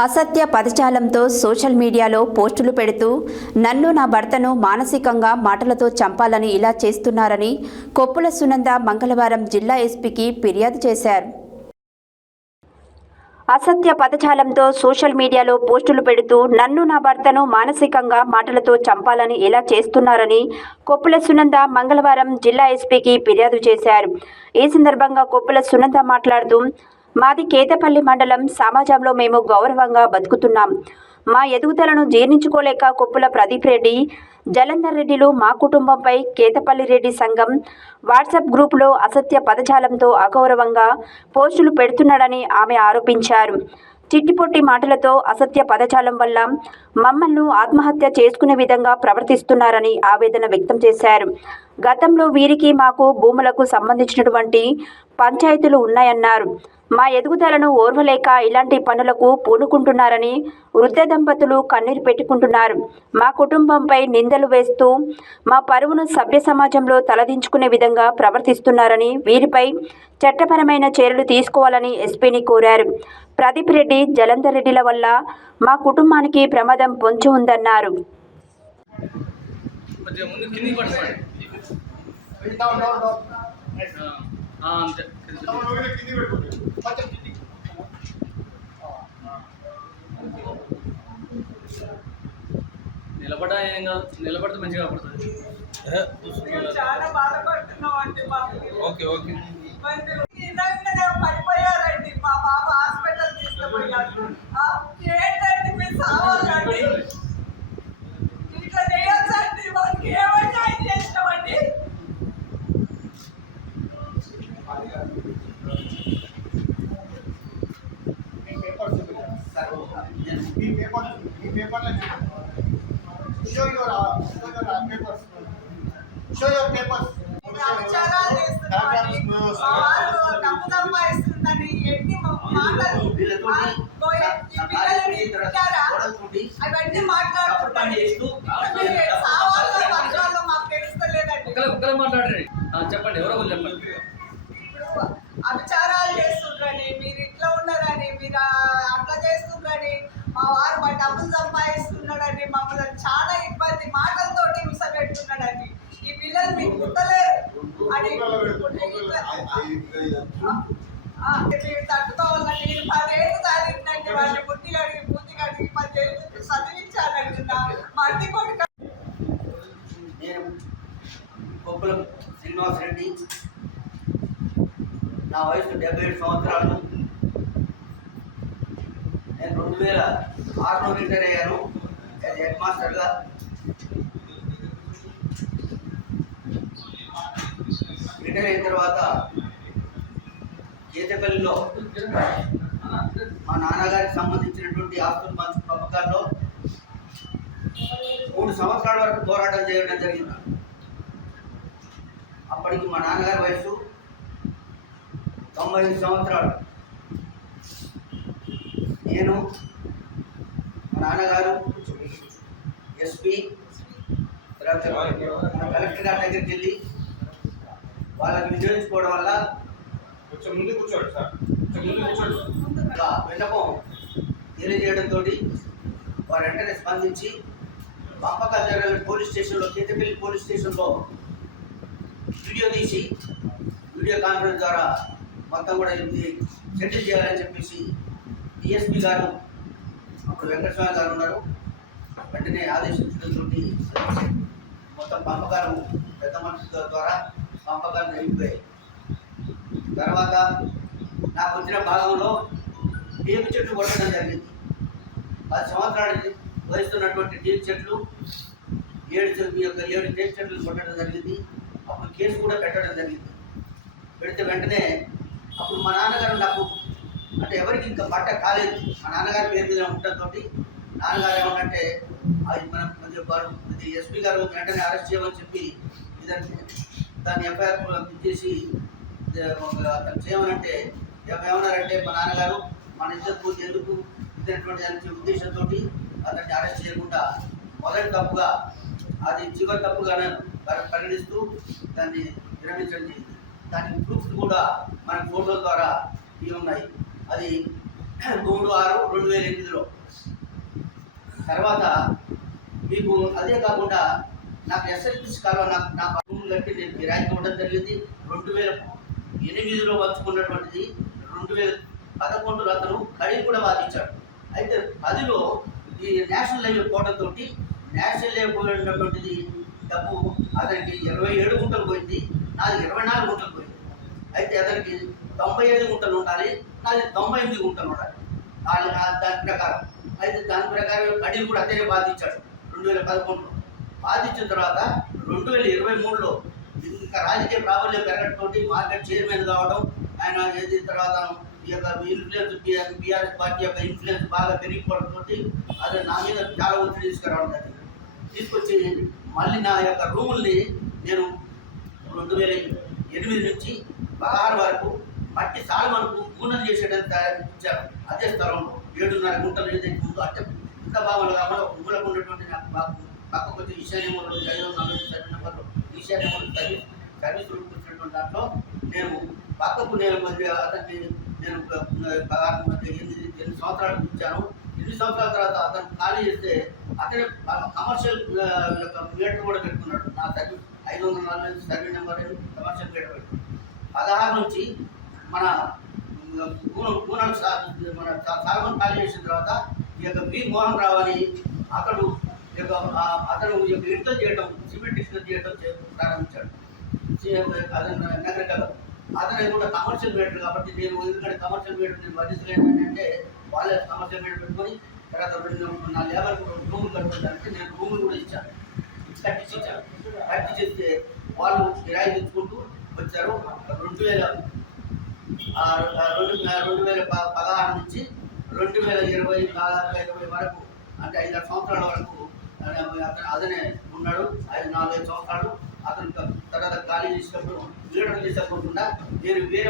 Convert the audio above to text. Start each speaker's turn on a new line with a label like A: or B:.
A: అసత్య పదజాలంతో సోషల్ మీడియాలో పోస్టులు పెడుతూ నన్ను నా భర్తను మానసికంగా మాటలతో చంపాలని ఇలా చేస్తున్నారని కొప్పుల సునంద మంగళవారం జిల్లా ఎస్పీకి ఫిర్యాదు చేశారు. అసత్య పదజాలంతో సోషల్ మీడియాలో పోస్టులు పెడుతూ నన్ను నా భర్తను మానసికంగా మాటలతో చంపాలని ఇలా చేస్తున్నారని కొప్పుల సునంద మంగళవారం జిల్లా ఎస్పీకి ఫిర్యాదు చేశారు. ఈ సందర్భంగా కొప్పుల సునంద మాట్లాడుతూ మాది కేతపల్లి మండలం. సమాజంలో మేము గౌరవంగా బతుకుతున్నాం. మా ఎదుగుదలను జీర్ణించుకోలేక కొప్పుల ప్రదీప్ రెడ్డి జలంధర్ రెడ్డిలు మా కుటుంబంపై కేతపల్లి రెడ్డి సంఘం వాట్సాప్ గ్రూపులో అసత్య పదజాలంతో అగౌరవంగా పోస్టులు పెడుతున్నాడని ఆమె ఆరోపించారు. చిట్టిపొట్టి మాటలతో అసత్య పదజాలం వల్ల మమ్మల్ని ఆత్మహత్య చేసుకునే విధంగా ప్రవర్తిస్తున్నారని ఆవేదన వ్యక్తం చేశారు. గతంలో వీరికి మాకు భూములకు సంబంధించినటువంటి పంచాయతీలు ఉన్నాయన్నారు. మా ఎదుగుదలను ఓర్వలేక ఇలాంటి పనులకు పూనుకుంటున్నారని వృద్ధ దంపతులు కన్నీరు పెట్టుకుంటున్నారు. మా కుటుంబంపై నిందలు వేస్తూ మా పరువును సభ్య సమాజంలో తలదించుకునే విధంగా ప్రవర్తిస్తున్నారని వీరిపై చట్టపరమైన చర్యలు తీసుకోవాలని ఎస్పీని కోరారు. ప్రదీప్ రెడ్డి జలంధర్ రెడ్డిల వల్ల మా కుటుంబానికి ప్రమాదం పొంచి ఉందన్నారు.
B: ముందు కిందికి పడుకోండి అంతే. నిలబడ్డా ఏం కాదు. నిలబడితే మంచిగా పడుతుంది
C: మేము చాలా బాధపడుతున్నాం అండి మాకు
D: ఓకే ఓకే.
C: పడిపోయారండి మా బాబు హాస్పిటల్ తీసుకుపోయారు. ఆ, ఏంటండి మీరు సావాలండి?
E: మీ పేపర్స్ మీ పేపర్లో show your show your papers show your papers
C: సంపాదిస్తుందని ఎన్ని మాటలు అవన్నీ
B: చెప్పండి ఎవరో చెప్పండి.
C: ఇప్పుడు అభిచారాలు చేస్తుండ్రని ఈ మీకు అని నేను పదేళ్ళు తారీఖునండి వాళ్ళని బుద్ధి కడిగి బుద్ధి కడిగి పదేళ్ళు చదివించానండి మట్టి
F: నేను కొప్పులం శ్రీనివాస్ రెడ్డి. నా వయసు డెబ్బై ఏడు సంవత్సరాలు. నేను రెండు వేల ఆరులో రిటైర్ అయ్యాను. హెడ్ మాస్టర్గా రిటైర్ అయిన తర్వాత గేదెపల్లిలో మా నాన్నగారికి సంబంధించినటువంటి ఆస్తులు మంచి పంపకాల్లో మూడు సంవత్సరాల వరకు పోరాటం చేయడం జరిగింది. అప్పటికి మా నాన్నగారి వయసు తొంభై ఐదు సంవత్సరాలు. నేను మా నాన్నగారు ఎస్పీ తర్వాత కలెక్టర్ గారి దగ్గరికి వెళ్ళి వాళ్ళకి వినియోగించుకోవడం వల్ల
D: కొంచెం ముందు కూర్చోండి సార్. కొంచెం ముందు కూర్చోండి.
F: విన్నపం తెలియజేయడంతో వారు వెంటనే స్పందించి పంపకాలు జరగాలి పోలీస్ స్టేషన్లో కేతపల్లి పోలీస్ స్టేషన్లో వీడియో తీసి వీడియో కాన్ఫరెన్స్ ద్వారా మొత్తం కూడా ఇది సెటిల్ చేయాలని చెప్పేసి డిఎస్పి గారు అప్పుడు వెంకటస్వామి గారు ఉన్నారు. వెంటనే ఆదేశించడంతో మొత్తం పంపకాలు పెద్ద మనుషుల ద్వారా పంపకాలు జరిగిపోయాయి తర్వాత నాకు వచ్చిన భాగంలో టేకు చెట్లు కొట్టడం జరిగింది. పది సంవత్సరాలు వహిస్తున్నటువంటి టేకు చెట్లు ఏడు చె- యొక్క ఏడు టేకు చెట్లు కొట్టడం జరిగింది. అప్పుడు కేసు కూడా పెట్టడం జరిగింది. పెడితే వెంటనే అప్పుడు మా నాన్నగారు నాకు అంటే ఎవరికి ఇంకా పట్ట కాలేదు. మా నాన్నగారి పేరు మీద ఉండటంతో నాన్నగారు ఏమంటే అది మనం కొంచెం ఎస్పీ గారు వెంటనే అరెస్ట్ చేయమని చెప్పి ఇదంటే దాన్ని ఎఫ్ఐఆర్ చేసి అతను చేయమనంటే ఏమన్నారంటే మా నాన్నగారు మన ఇద్దరు ఎందుకు? ఇచ్చినటువంటి అనే ఉద్దేశంతో అతన్ని అరెస్ట్ చేయకుండా మొదటి తప్పుగా అది చివరి తప్పుగానే పరి- పరిగణిస్తూ దాన్ని విరమించడం జరిగింది. దానికి ప్రూఫ్స్ కూడా మన ఫోటోల ద్వారా ఇవి ఉన్నాయి. అది మూడు ఆరు రెండు వేల ఎనిమిదిలో. తర్వాత మీకు అదే కాకుండా నాకు ఎస్ఎల్పిసి కాలువ నాకు నా భూములు కట్టి నేను కిరాయికి ఇవ్వడం జరిగింది. రెండు వేల ఎనిమిదిలో పంచుకున్నటువంటిది రెండు వేల పదకొండులో అతను కడిగి కూడా వాదించాడు. అయితే పదిలో ఈ నేషనల్ హైవే పోవడంతో నేషనల్ హైవే పోయినటువంటిది డబ్బు అతనికి ఇరవై ఏడు గుంటలు పోయింది. నాది ఇరవై నాలుగు గుంటలు పోయింది. అయితే అతనికి తొంభై ఐదు గుంటలు ఉండాలి. నాది తొంభై ఎనిమిది గుంటలు ఉండాలి. దాని ప్రకారం. అయితే దాని ప్రకారం కడిగి కూడా అతనే బాధించాడు రెండు వేల పదకొండులో. బాధించిన తర్వాత రెండు వేల ఇరవై మూడులో ఇంకా రాజకీయ ప్రాబల్యం పెరగడంతో మార్కెట్ చైర్మన్ కావడం ఆయన ఏది తర్వాత ఈ యొక్క ఇన్ఫ్లుయెన్స్ బీఆర్ఎస్ పార్టీ యొక్క ఇన్ఫ్లుయెన్స్ బాగా పెరిగిపోవడంతో అది నా మీద చాలా ఒత్తిడి తీసుకురావడం జరిగింది. తీసుకొచ్చి మళ్ళీ నా యొక్క రూముల్ని నేను రెండు వేల ఎనిమిది నుంచి పదహారు వరకు మట్టి సాల్మన్కు పూనలు చేసేటంత తయారు ఇచ్చారు అదే స్థలంలో ఏడున్నర గుంటలు ఏదైతే ఉందో అంటే ఇంత భాగంలో కాకుండా ఒక ఉన్నటువంటి నాకు బాగుంది పక్కకు వచ్చి ఈశాన్యంలో ఐదు వందల నలభై సర్వీ నెంబర్లో ఈశాన్యంలో సర్వీస్ సర్వీస్ రూట్ వచ్చినటువంటి దాంట్లో నేను పక్కకు నేను మధ్య అతనికి నేను ఒక, పదహారు మధ్య ఎనిమిది ఎనిమిది సంవత్సరాలు ఇచ్చాను ఎనిమిది సంవత్సరాల తర్వాత అతను ఖాళీ చేస్తే అతనే కమర్షియల్ యొక్క మీటర్ కూడా పెట్టుకున్నాడు నా సర్వీ ఐదు వందల నలభై సర్వీ నెంబర్ అని కమర్షియల్ మీటర్ పెట్టుకున్నాడు పదహారు నుంచి మన పూనల్ మన సాగం ఖాళీ చేసిన తర్వాత ఈ యొక్క బి మోహన్ రావు అని అతడు అతను ఈ యొక్క చేయడం సిమెంట్ ఇటుకలు చేయడం ప్రారంభించాడు. సి- అతను నగరికలో అతను కూడా కమర్షియల్ మీటర్ కాబట్టి నేను ఎందుకంటే కమర్షియల్ మీటర్ నేను వర్ణించలేను అంటే వాళ్ళే కమర్షియల్ మీటర్ పెట్టుకొని తర్వాత రెండు నా లేబర్ రూములు కట్టుకోవడానికి నేను రూములు కూడా ఇచ్చాను. కట్టించి ఇచ్చాను కట్టించి చేస్తే వాళ్ళు కిరాయి తెచ్చుకుంటూ వచ్చారు. రెండు వేల ఆ రెండు రెండు వేల పదహారు నుంచి రెండు వేల ఇరవై నాలుగు ఇరవై వరకు అంటే ఐదారు సంవత్సరాల వరకు అతనే ఉన్నాడు ఐదు నాలుగైదు సంవత్సరాలు. అతను తర్వాత ఖాళీ చేసినప్పుడు లీడర్ చేసకుండా నేను వేరే